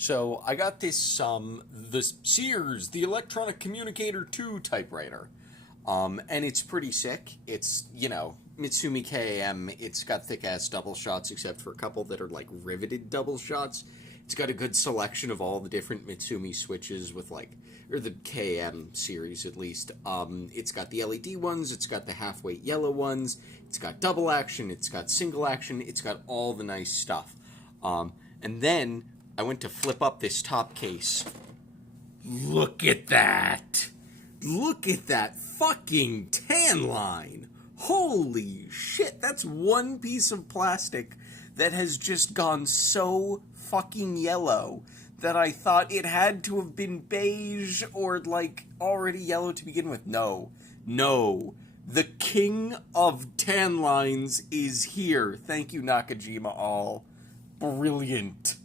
So I got the Sears, the Electronic Communicator 2 typewriter. And it's pretty sick. It's, Mitsumi KAM. It's got thick ass double shots, except for a couple that are like riveted double shots. It's got a good selection of all the different Mitsumi switches or the KM series at least. It's got the LED ones, it's got the half-weight yellow ones, it's got double action, it's got single action, it's got all the nice stuff. And then I went to flip up this top case. Look at that! Look at that fucking tan line! Holy shit, that's one piece of plastic that has just gone so fucking yellow that I thought it had to have been beige or, already yellow to begin with. No. The king of tan lines is here. Thank you, Nakajima all. Brilliant.